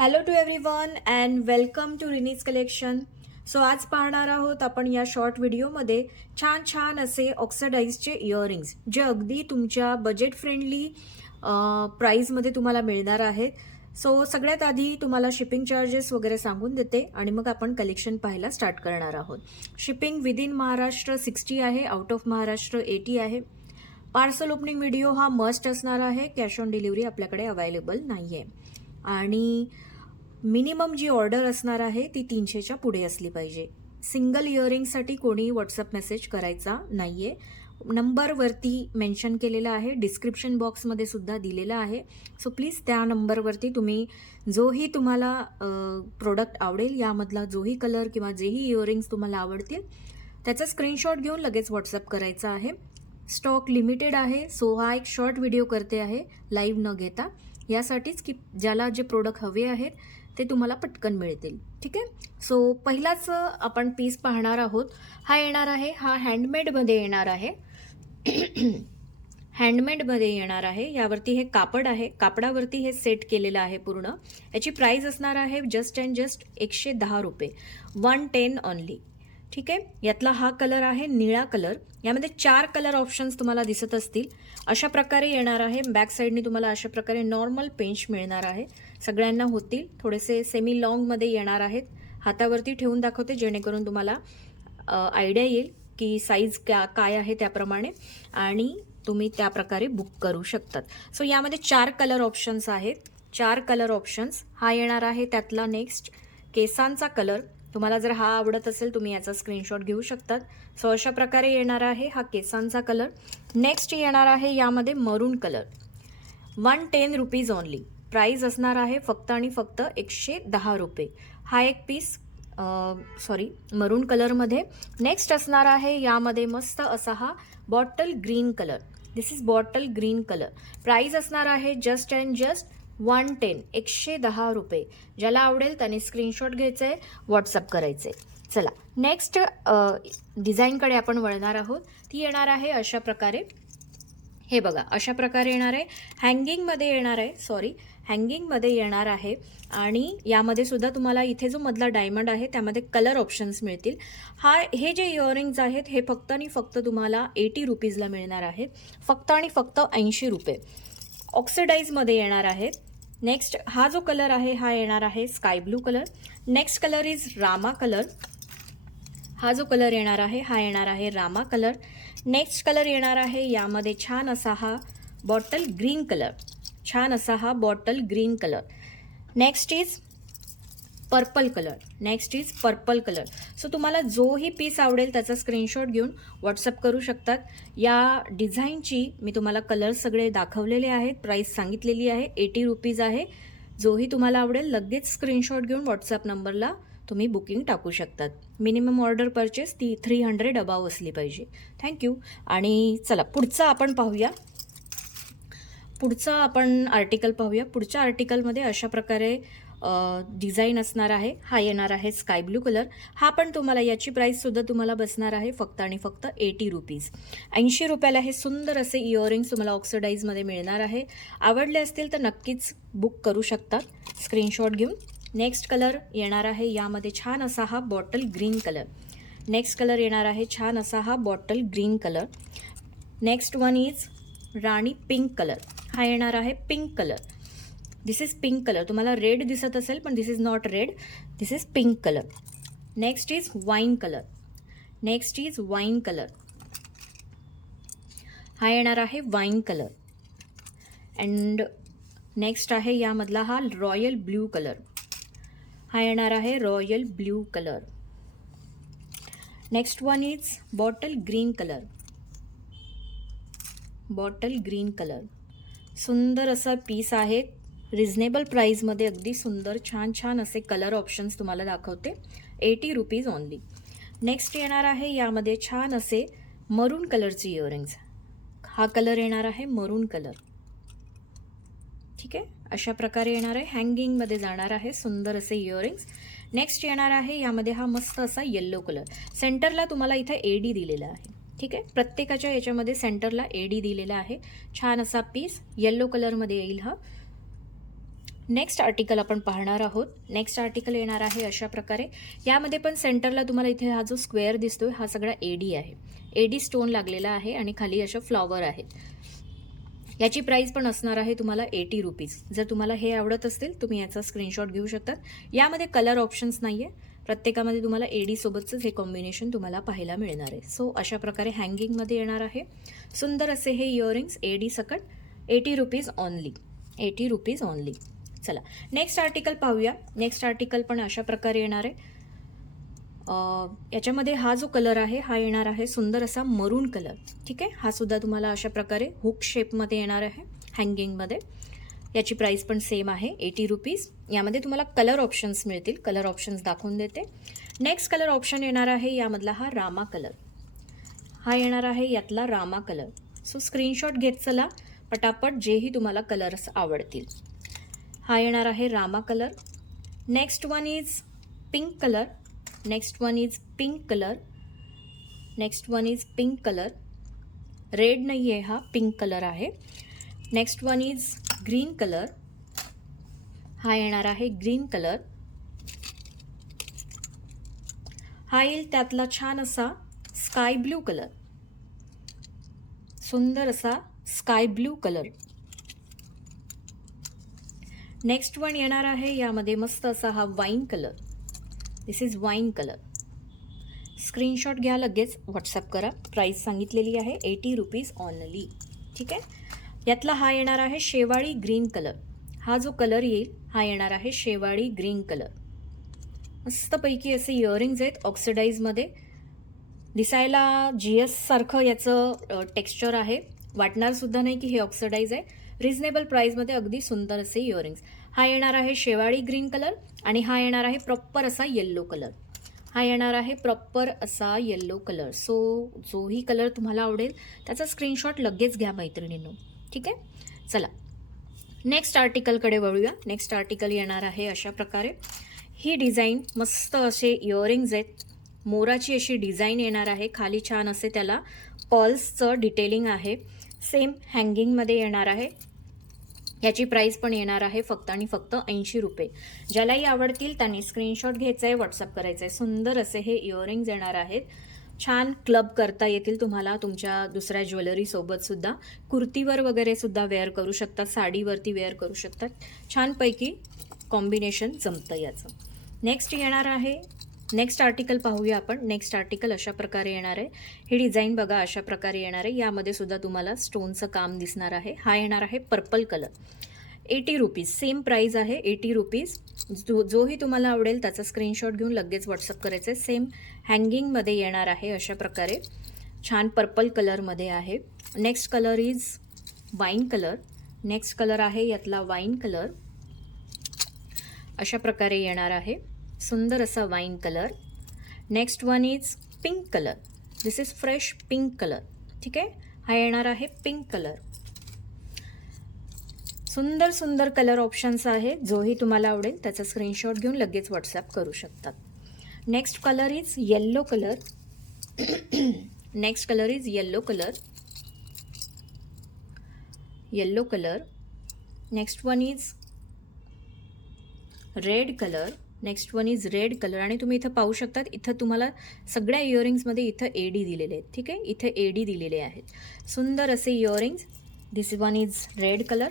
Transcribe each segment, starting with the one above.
Hello to everyone and welcome to Rini's collection. So आज पाहणार आहोत आपण या शॉर्ट व्हिडिओमध्ये छान छान असे ऑक्सिडाईजचे इयरिंग्स जे अगदी तुमच्या बजेट फ्रेंडली प्राईजमध्ये तुम्हाला मिळणार आहेत. सो सगळ्यात आधी तुम्हाला शिपिंग चार्जेस वगैरे सांगून देते आणि मग आपण कलेक्शन पाहायला स्टार्ट करणार आहोत. शिपिंग विद इन महाराष्ट्र 60 आहे, आउट ऑफ महाराष्ट्र 80 आहे. पार्सल ओपनिंग व्हिडिओ हा मस्ट असणार आहे. कॅश ऑन डिलिव्हरी आपल्याकडे अवेलेबल नाही आहे आणि मिनिमम जी ऑर्डर असणार आहे ती 300च्या पुढे असली पाहिजे. सिंगल इयरिंगसाठी कोणी व्हॉट्सअप मेसेज करायचा नाहीये. नंबर वरती मेन्शन केलेला आहे, डिस्क्रिप्शन बॉक्समध्ये सुद्धा दिलेला आहे. सो प्लीज त्या नंबरवरती तुम्ही जोही तुम्हाला प्रोडक्ट आवडेल, यामधला जोही कलर किंवा जेही इयरिंग्स तुम्हाला आवडतील त्याचा स्क्रीनशॉट घेऊन लगेच व्हॉट्सअप करायचा आहे. स्टॉक लिमिटेड आहे. सो हा एक शॉर्ट व्हिडिओ करते आहे लाईव्ह न घेता, यासाठीच की ज्याला जे प्रोडक्ट हवे आहेत ते तुम्हाला पटकन मिळतील. ठीक आहे. सो पहिलाच आपण पीस पाहणार आहोत. हा येणार आहे, हा हँडमेडमध्ये येणार आहे. हँडमेडमध्ये येणार आहे. यावरती हे कापड आहे, कापडावरती हे सेट केलेलं आहे पूर्ण. याची प्राइस असणार आहे जस्ट अँड जस्ट 110 रुपये, 110 ओनली. ठीक आहे. यातला हा कलर आहे निळा कलर. यामध्ये 4 कलर ऑप्शन्स तुम्हाला दिसत असतील. अशा प्रकारे येणार आहे. बॅक साईडनी तुम्हाला अशा प्रकारे नॉर्मल पेंच मिळणार आहे. सगळ्यांना होतील. थोडेसे सेमी लॉंगमध्ये येणार आहेत. हातावरती ठेवून दाखवते जेणेकरून तुम्हाला आयडिया येईल की साईज काय आहे त्याप्रमाणे आणि तुम्ही त्या प्रकारे बुक करू शकतात. सो यामध्ये 4 कलर ऑप्शन्स आहेत. 4 कलर ऑप्शन्स. हा येणार आहे त्यातला नेक्स्ट केसांचा कलर. तुम्हाला जर हा आवडत असेल तुम्ही याचा स्क्रीनशॉट घेऊ शकतात. सो अशा प्रकारे येणार आहे हा केसांचा कलर. नेक्स्ट येणार आहे यामध्ये मरून कलर, 110 रुपीज ओनली. प्राइस असणार आहे फक्त आणि फक्त 110 रुपये. हा एक पीस मरून कलरमध्ये. नेक्स्ट असणार आहे यामध्ये मस्त असा हा bottle green colour. This is bottle green colour. Price असणार आहे जस्ट अँड जस्ट 110, 110 रुपये. ज्याला आवडेल त्याने स्क्रीनशॉट घ्यायचं आहे, व्हॉट्सअप करायचं आहे. चला नेक्स्ट डिझाईनकडे आपण वळणार आहोत. ती येणार आहे अशा प्रकारे. हे बघा अशा प्रकारे येणार आहे. हँगिंगमध्ये येणार आहे, हँगिंगमध्ये येणार आहे आणि यामध्ये सुद्धा तुम्हाला इथे जो मधला डायमंड आहे त्यामध्ये कलर ऑप्शन्स मिळतील. हे जे इयरिंग्ज आहेत हे फक्त आणि फक्त तुम्हाला 80 रुपीजला मिळणार आहेत. फक्त आणि फक्त 80 रुपये. ऑक्सिडाईजमध्ये येणार आहेत. नेक्स्ट हा जो कलर आहे हा येणार आहे sky blue colour. Next colour is rama colour. हा जो कलर येणार आहे हा येणार आहे रामा कलर. नेक्स्ट कलर येणार आहे यामध्ये छान असा हा बॉटल ग्रीन कलर, छान असा हा bottle green colour. Next is purple colour. Next is purple colour. So तुम्हाला जोही पीस आवडेल त्याचा स्क्रीनशॉट घेऊन व्हॉट्सअप करू शकतात. या डिझाईनची मी तुम्हाला कलर सगळे दाखवलेले आहेत. प्राइस सांगितलेली आहे 80 रुपीज आहे. जोही तुम्हाला आवडेल लगेच स्क्रीनशॉट घेऊन व्हॉट्सअप नंबरला तुम्ही बुकिंग टाकू शकतात. मिनिमम ऑर्डर परचेस ती 300 अबाव असली पाहिजे. थँक्यू. आणि चला पुढचं आपण पाहूया. पुढचं आपण आर्टिकल पाहूया. पुढच्या आर्टिकलमध्ये अशा प्रकारे डिझाईन असणार आहे. हा येणार आहे स्काय ब्लू कलर. हा पण तुम्हाला याची प्राइस सुद्धा तुम्हाला बसणार आहे फक्त आणि फक्त 80 रुपीज. 80 रुपयाला हे सुंदर असे इयरिंग्स तुम्हाला ऑक्सिडाईजमध्ये मिळणार आहे. आवडले असतील तर नक्कीच बुक करू शकतात स्क्रीनशॉट घेऊन. नेक्स्ट कलर येणार आहे यामध्ये छान असा हा bottle green colour. Next colour येणार आहे छान असा हा bottle green colour. Next one is rani pink colour. हा येणार आहे pink colour. This is pink colour. तुम्हाला रेड दिसत असेल पण this is not red, this is pink colour. Next is wine colour. Next is wine colour. हा येणार आहे वाईन कलर. अँड नेक्स्ट आहे यामधला हा रॉयल ब्ल्यू कलर. हा येणार आहे royal blue colour. Next one is bottle green colour. Bottle green colour. सुंदर असा पीस आहे. रिझनेबल प्राईजमध्ये अगदी सुंदर छान छान असे कलर ऑप्शन्स तुम्हाला दाखवते. 80 रुपीज ओनली. नेक्स्ट येणार आहे यामध्ये छान असे मरून कलरचे इयरिंग्स. हा कलर येणार आहे मरून कलर. ठीक आहे. अशा प्रकारे येणार आहे. हँगिंगमध्ये जाणार आहे सुंदर असे इयरिंग्स. नेक्स्ट येणार आहे यामध्ये हा मस्त असा येल्लो कलर. सेंटरला तुम्हाला इथे एडी दिलेला आहे. ठीक आहे. प्रत्येकाच्या याच्यामध्ये सेंटरला एडी दिलेला आहे. छान असा पीस येल्लो कलरमध्ये येईल हा. नेक्स्ट आर्टिकल आपण पाहणार आहोत. नेक्स्ट आर्टिकल येणार आहे अशा प्रकारे. यामध्ये पण सेंटरला तुम्हाला इथे हा जो स्क्वेअर दिसतोय हा सगळा एडी आहे. एडी स्टोन लागलेला आहे आणि खाली अशा फ्लॉवर आहेत. याची प्राइस पण असणार आहे तुम्हाला 80 रुपीज. जर तुम्हाला हे आवडत असतील तुम्ही याचा स्क्रीनशॉट घेऊ शकतात. यामध्ये कलर ऑप्शन्स नाही आहे. प्रत्येकामध्ये तुम्हाला एडी सोबतच हे कॉम्बिनेशन तुम्हाला पाहायला मिळणार आहे. सो अशा प्रकारे हँगिंगमध्ये येणार आहे. सुंदर असे हे इयरिंग्स एडी सकट 80 रुपीज ऑनली. 80 rupees only. चला नेक्स्ट आर्टिकल पाहूया. नेक्स्ट आर्टिकल पण अशा प्रकारे येणार आहे. याच्यामध्ये हा जो कलर आहे हा येणार आहे सुंदर असा मरून कलर. ठीक आहे. हा सुद्धा तुम्हाला अशा प्रकारे हुक शेपमध्ये येणार आहे हँगिंगमध्ये. याची प्राइस पण सेम आहे 80 रुपीज. यामध्ये तुम्हाला कलर ऑप्शन्स मिळतील. कलर ऑप्शन्स दाखवून देते. नेक्स्ट कलर ऑप्शन येणार आहे यामधला हा रामा कलर. हा येणार आहे यातला रामा कलर. सो स्क्रीनशॉट घेत चला पटापट जेही तुम्हाला कलर्स आवडतील. हा येणार आहे rama colour. Next one is pink colour. Next one is pink colour. Next one is pink colour. Red नाही आहे हा, पिंक कलर आहे. Next one is green colour. हा येणार आहे ग्रीन कलर. हा येईल त्यातला छान असा स्काय ब्लू कलर. सुंदर असा sky blue colour. Next one येणार आहे यामध्ये मस्त असा हा wine colour. This is wine colour. Screenshot घ्या लगेच व्हॉट्सअप करा. प्राइस सांगितलेली आहे 80 रुपीज ऑनली. ठीक आहे. यातला हा येणार आहे शेवाळी ग्रीन कलर. हा जो कलर येईल हा येणार आहे शेवाळी ग्रीन कलर. मस्तपैकी असे इयरिंग्ज आहेत ऑक्सिडाईजमध्ये. दिसायला GS सारखं याचं टेक्स्चर आहे. वाटणार सुद्धा नाही की हे ऑक्सिडाईज आहे. रिझनेबल प्राईजमध्ये अगदी सुंदर असे इयरिंग्स. हा येणार आहे शेवाळी ग्रीन कलर आणि हा येणार आहे प्रॉपर असा येल्लो कलर. हा येणार आहे प्रॉपर असा येल्लो कलर. सो जोही कलर तुम्हाला आवडेल त्याचा स्क्रीनशॉट लगेच घ्या मैत्रिणींनो. ठीक आहे. चला नेक्स्ट आर्टिकलकडे वळूया. नेक्स्ट आर्टिकल येणार आहे अशा प्रकारे. ही डिझाईन मस्त असे इयरिंग्ज आहेत. मोराची अशी डिझाईन येणार आहे. खाली छान असे त्याला पॉल्सचं डिटेलिंग आहे. सेम हँगिंगमध्ये येणार आहे. याची प्राइस पण येणार आहे फक्त आणि फक्त 80 रुपये. ज्यालाही आवडतील त्यांनी स्क्रीनशॉट घ्यायचा आहे, व्हॉट्सअप करायचं आहे. सुंदर असे हे इयरिंग्ज येणार आहेत. छान क्लब करता येतील तुम्हाला तुमच्या दुसऱ्या ज्वेलरीसोबत सुद्धा. कुर्तीवर वगैरे सुद्धा वेअर करू शकतात. साडीवरती वेअर करू शकतात. छानपैकी कॉम्बिनेशन जमतं याचं. नेक्स्ट येणार आहे. नेक्स्ट आर्टिकल पाहूया आपण. नेक्स्ट आर्टिकल अशा प्रकारे येणार आहे. ही डिझाईन बघा अशा प्रकारे येणार आहे. यामध्ये सुद्धा तुम्हाला स्टोनचं काम दिसणार आहे. हा येणार आहे purple colour. 80 rupees. Same price आहे 80 रुपीज. जोही तुम्हाला आवडेल त्याचा स्क्रीनशॉट घेऊन लगेच व्हॉट्सअप करायचं आहे. सेम हँगिंगमध्ये येणार आहे अशा प्रकारे. छान पर्पल कलरमध्ये आहे. Next colour is wine colour. Next colour आहे यातला वाईन कलर. अशा प्रकारे येणार आहे. सुंदर असा wine colour. Next one is pink colour. This is fresh pink colour. ठीक आहे. हा येणार आहे पिंक कलर. सुंदर सुंदर कलर ऑप्शन्स आहे. जोही तुम्हाला आवडेल त्याचा स्क्रीनशॉट घेऊन लगेच व्हॉट्सअप करू शकतात. Next colour is yellow colour. Next colour is yellow colour. Yellow colour. Next one is red colour. Next one is red colour. आणि तुम्ही इथं पाहू शकतात इथं तुम्हाला सगळ्या इयरिंग्समध्ये इथं एडी दिलेले आहेत. ठीक आहे. इथे एडी दिलेले आहेत. सुंदर असे earrings. This one is red colour.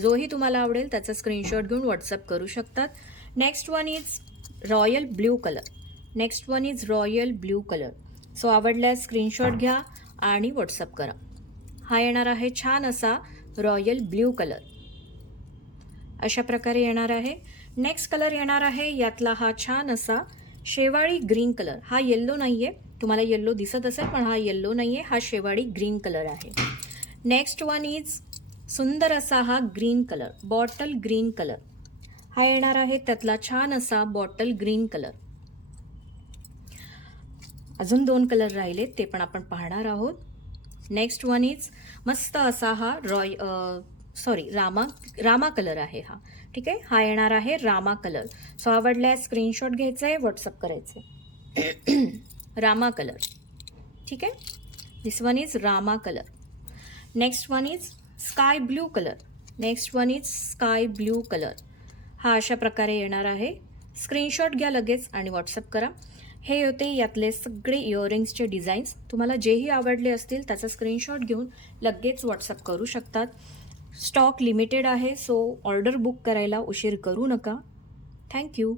जोही तुम्हाला आवडेल त्याचा स्क्रीनशॉट घेऊन व्हॉट्सअप करू शकतात. Next one is royal blue colour. Next one is royal blue colour. So आवडल्यास स्क्रीनशॉट घ्या आणि व्हॉट्सअप करा. हा येणार आहे छान असा रॉयल ब्ल्यू कलर. अशा प्रकारे येणार आहे. नेक्स्ट कलर येणार आहे यातला हा छान असा शेवाळी ग्रीन कलर. हा येल्लो नाही आहे. तुम्हाला येल्लो दिसत असेल पण हा येल्लो नाही आहे. हा शेवाळी ग्रीन कलर आहे. नेक्स्ट वन इज सुंदर असा हा green colour. Bottle green colour. हा येणार आहे त्यातला छान असा बॉटल ग्रीन कलर. अजून 2 कलर राहिले ते पण आपण पाहणार आहोत. नेक्स्ट वन इज मस्त असा हा रामा कलर आहे हा. ठीक आहे. हा येणार आहे रामा कलर. सो आवडल्यास स्क्रीनशॉट घ्यायचा आहे, व्हॉट्सअप करायचं आहे. रामा कलर. ठीक आहे. This one is rama colour. Next one is sky blue colour. Next one is sky blue colour. हा अशा प्रकारे येणार आहे. स्क्रीनशॉट घ्या लगेच आणि व्हॉट्सअप करा. हे होते यातले सगळे इयरिंग्सचे डिझाईन्स. तुम्हाला जेही आवडले असतील त्याचा स्क्रीनशॉट घेऊन लगेच व्हॉट्सअप करू शकतात. स्टॉक लिमिटेड आहे, सो ऑर्डर बुक करायला उशीर करू नका. थँक्यू.